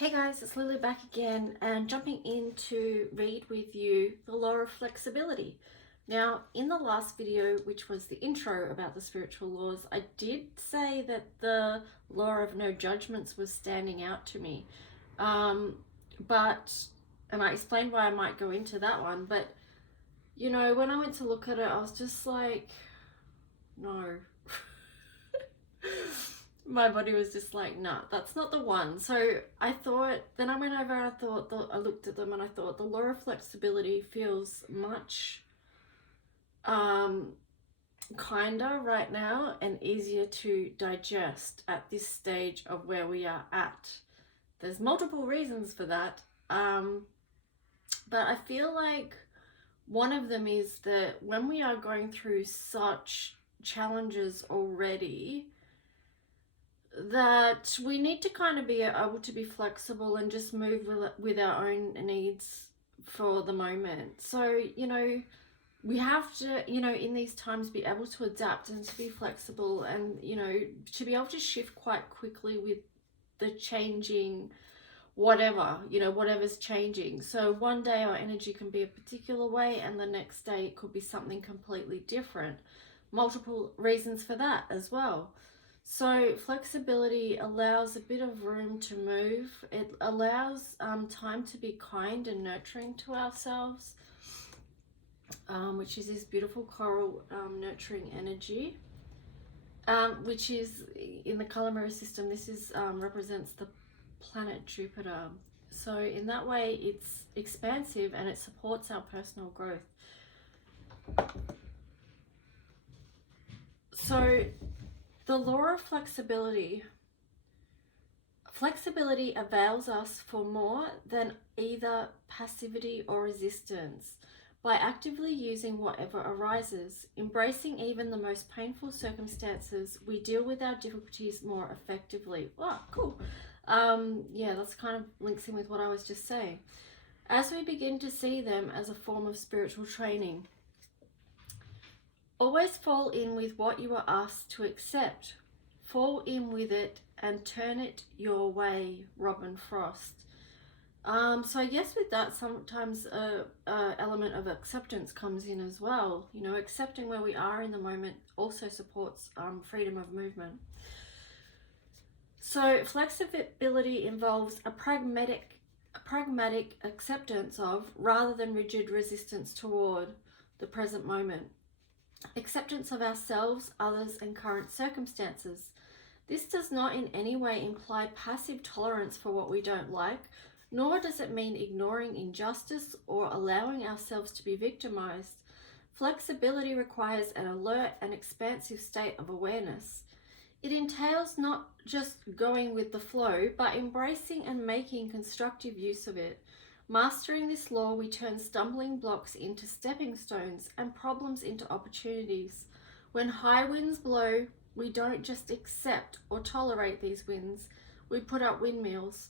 Hey guys, it's Lily back again and jumping in to read with you the law of flexibility. Now, in the last video, which was the intro about the spiritual laws, I did say that the law of no judgments was standing out to me. And I explained why I might go into that one, but when I went to look at it, I was just like, no. My body was just like, nah, that's not the one. So I thought, then I went over and I looked at them and I thought the law of flexibility feels much kinder right now and easier to digest at this stage of where we are at. There's multiple reasons for that. But I feel like one of them is that when we are going through such challenges already, that we need to kind of be able to be flexible and just move with our own needs for the moment. So, we have to, in these times be able to adapt and to be flexible and, to be able to shift quite quickly with the changing whatever's changing. So one day our energy can be a particular way and the next day it could be something completely different. Multiple reasons for that as well. So flexibility allows a bit of room to move. It allows time to be kind and nurturing to ourselves, which is this beautiful coral nurturing energy, which is in the color mirror system. This is represents the planet Jupiter. So in that way, it's expansive and it supports our personal growth. So the law of flexibility avails us for more than either passivity or resistance by actively using whatever arises. Embracing even the most painful circumstances, we deal with our difficulties more effectively. Wow, cool. Yeah, that's kind of links in with what I was just saying. As we begin to see them as a form of spiritual training, always fall in with what you are asked to accept. Fall in with it and turn it your way, Robin Frost. So I guess with that, sometimes a element of acceptance comes in as well. Accepting where we are in the moment also supports freedom of movement. So flexibility involves a pragmatic acceptance of, rather than rigid resistance toward, the present moment. Acceptance of ourselves, others, and current circumstances. This does not in any way imply passive tolerance for what we don't like, nor does it mean ignoring injustice or allowing ourselves to be victimized. Flexibility requires an alert and expansive state of awareness. It entails not just going with the flow, but embracing and making constructive use of it. Mastering this law, we turn stumbling blocks into stepping stones and problems into opportunities. When high winds blow, we don't just accept or tolerate these winds, we put up windmills.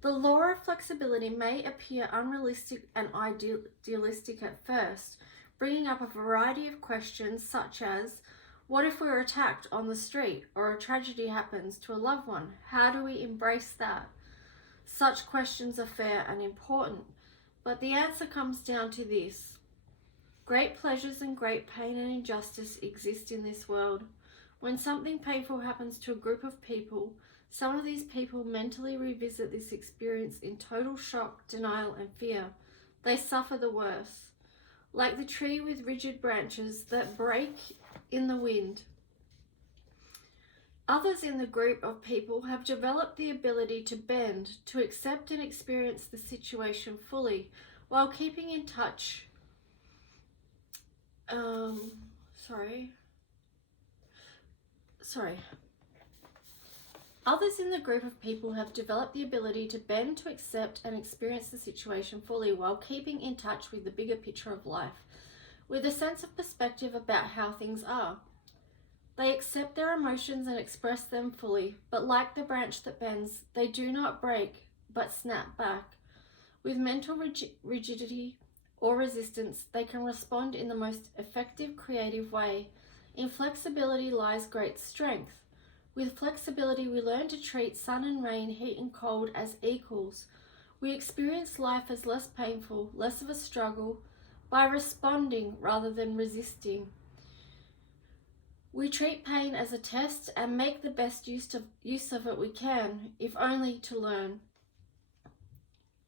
The law of flexibility may appear unrealistic and idealistic at first, bringing up a variety of questions such as, what if we're attacked on the street or a tragedy happens to a loved one? How do we embrace that? Such questions are fair and important, but the answer comes down to this. Great pleasures and great pain and injustice exist in this world. When something painful happens to a group of people, some of these people mentally revisit this experience in total shock, denial, and fear. They suffer the worst. Like the tree with rigid branches that break in the wind. Others in the group of people have developed the ability to bend, to accept and experience the situation fully, while keeping in touch. Others in the group of people have developed the ability to bend, to accept and experience the situation fully, while keeping in touch with the bigger picture of life, with a sense of perspective about how things are. They accept their emotions and express them fully, but like the branch that bends, they do not break, but snap back. With mental rigidity or resistance, they can respond in the most effective, creative way. In flexibility lies great strength. With flexibility, we learn to treat sun and rain, heat and cold as equals. We experience life as less painful, less of a struggle, by responding rather than resisting. We treat pain as a test and make the best use of it we can, if only to learn.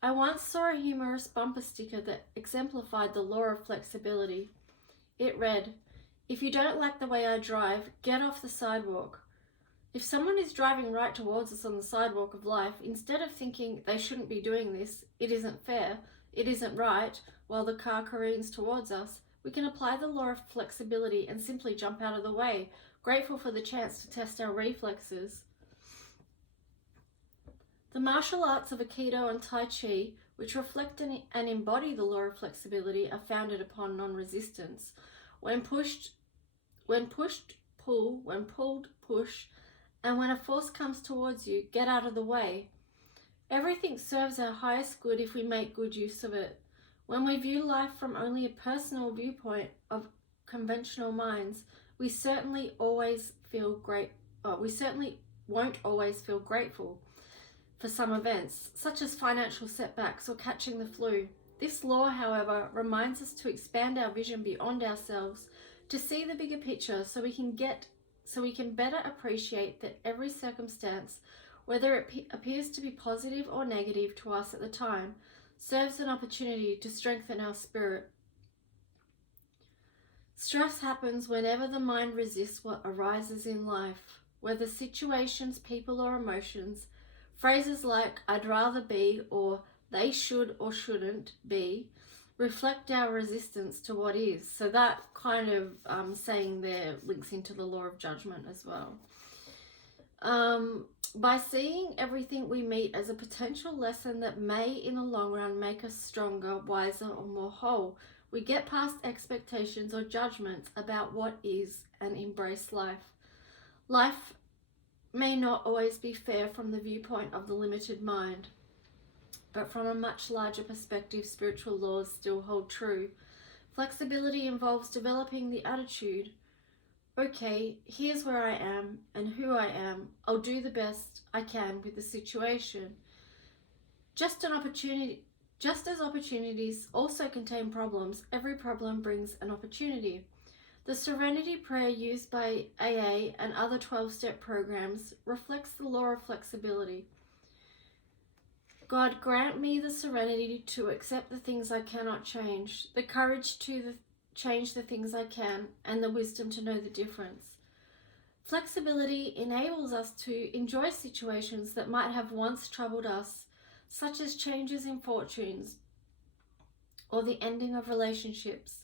I once saw a humorous bumper sticker that exemplified the law of flexibility. It read, "If you don't like the way I drive, get off the sidewalk." If someone is driving right towards us on the sidewalk of life, instead of thinking they shouldn't be doing this, it isn't fair, it isn't right, while the car careens towards us, we can apply the law of flexibility and simply jump out of the way, grateful for the chance to test our reflexes. The martial arts of Aikido and Tai Chi, which reflect and embody the law of flexibility, are founded upon non-resistance. When pushed, pull, when pulled, push, and when a force comes towards you, get out of the way. Everything serves our highest good if we make good use of it. When we view life from only a personal viewpoint of conventional minds, we certainly won't always feel grateful for some events, such as financial setbacks or catching the flu. This law, however, reminds us to expand our vision beyond ourselves, to see the bigger picture so we can better appreciate that every circumstance, whether it appears to be positive or negative to us at the time, serves an opportunity to strengthen our spirit. Stress happens whenever the mind resists what arises in life, whether situations, people, or emotions. Phrases like "I'd rather be" or "they should or shouldn't be" reflect our resistance to what is. So that kind of saying there links into the law of judgment as well. By seeing everything we meet as a potential lesson that may in the long run make us stronger, wiser, or more whole, we get past expectations or judgments about what is and embrace life. Life may not always be fair from the viewpoint of the limited mind, but from a much larger perspective, spiritual laws still hold true. Flexibility involves developing the attitude, okay, here's where I am and who I am. I'll do the best I can with the situation. Just as opportunities also contain problems, every problem brings an opportunity. The Serenity Prayer used by AA and other 12-step programs reflects the law of flexibility. God, grant me the serenity to accept the things I cannot change, the courage to change the things I can, and the wisdom to know the difference. Flexibility enables us to enjoy situations that might have once troubled us, such as changes in fortunes or the ending of relationships.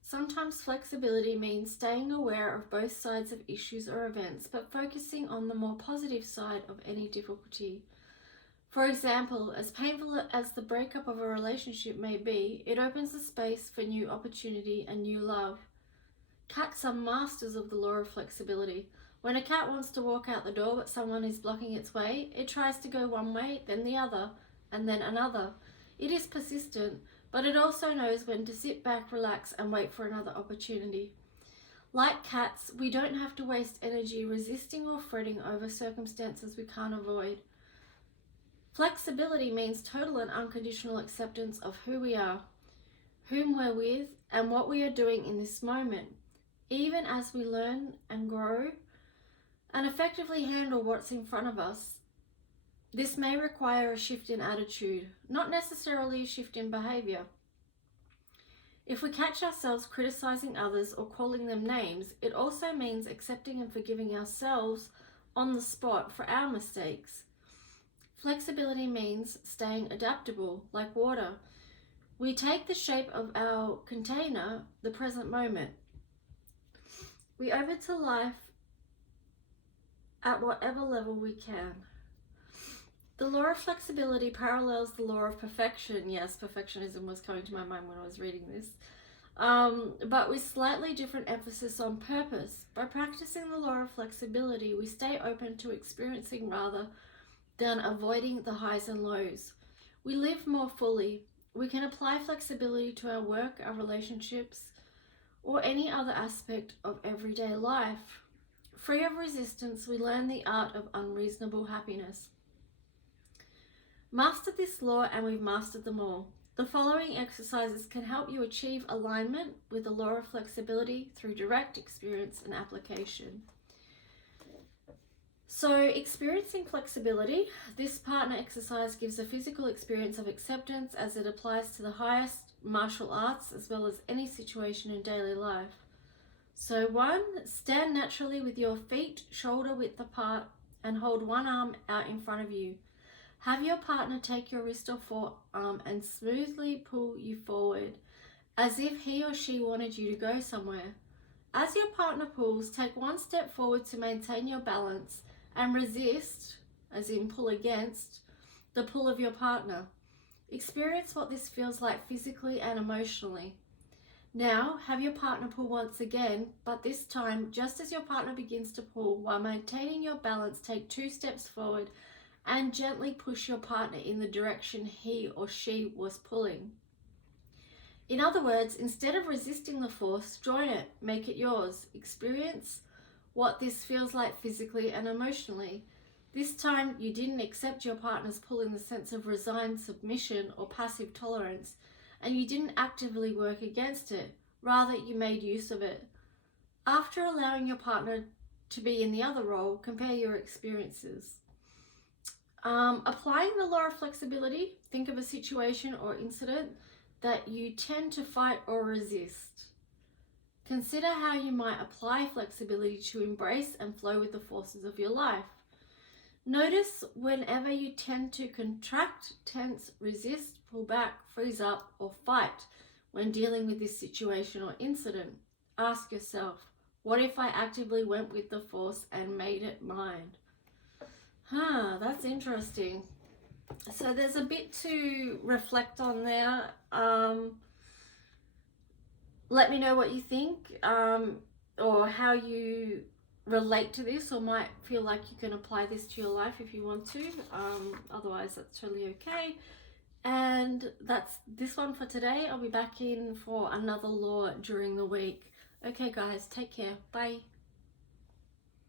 Sometimes flexibility means staying aware of both sides of issues or events, but focusing on the more positive side of any difficulty. For example, as painful as the breakup of a relationship may be, it opens the space for new opportunity and new love. Cats are masters of the law of flexibility. When a cat wants to walk out the door but someone is blocking its way, it tries to go one way, then the other, and then another. It is persistent, but it also knows when to sit back, relax, and wait for another opportunity. Like cats, we don't have to waste energy resisting or fretting over circumstances we can't avoid. Flexibility means total and unconditional acceptance of who we are, whom we're with, and what we are doing in this moment, even as we learn and grow and effectively handle what's in front of us. This may require a shift in attitude, not necessarily a shift in behavior. If we catch ourselves criticizing others or calling them names, it also means accepting and forgiving ourselves on the spot for our mistakes. Flexibility means staying adaptable, like water. We take the shape of our container, the present moment. We open to life at whatever level we can. The law of flexibility parallels the law of perfection. Yes, perfectionism was coming to my mind when I was reading this. But with slightly different emphasis on purpose. By practicing the law of flexibility, we stay open to experiencing rather than avoiding the highs and lows. We live more fully. We can apply flexibility to our work, our relationships, or any other aspect of everyday life. Free of resistance, we learn the art of unreasonable happiness. Master this law and we've mastered them all. The following exercises can help you achieve alignment with the law of flexibility through direct experience and application. So, experiencing flexibility, this partner exercise gives a physical experience of acceptance as it applies to the highest martial arts as well as any situation in daily life. So 1, stand naturally with your feet shoulder width apart and hold one arm out in front of you. Have your partner take your wrist or forearm and smoothly pull you forward as if he or she wanted you to go somewhere. As your partner pulls, take one step forward to maintain your balance and resist, as in pull against, the pull of your partner. Experience what this feels like physically and emotionally. Now, have your partner pull once again, but this time, just as your partner begins to pull, while maintaining your balance, take 2 steps forward and gently push your partner in the direction he or she was pulling. In other words, instead of resisting the force, join it, make it yours. Experience what this feels like physically and emotionally. This time, you didn't accept your partner's pull in the sense of resigned submission or passive tolerance, and you didn't actively work against it. Rather, you made use of it. After allowing your partner to be in the other role, compare your experiences. Applying the law of flexibility, think of a situation or incident that you tend to fight or resist. Consider how you might apply flexibility to embrace and flow with the forces of your life. Notice whenever you tend to contract, tense, resist, pull back, freeze up, or fight when dealing with this situation or incident. Ask yourself, what if I actively went with the force and made it mine? That's interesting. So there's a bit to reflect on there. Let me know what you think, or how you relate to this, or might feel like you can apply this to your life if you want to. Otherwise, that's totally okay. And that's this one for today. I'll be back in for another law during the week. Okay, guys, take care. Bye.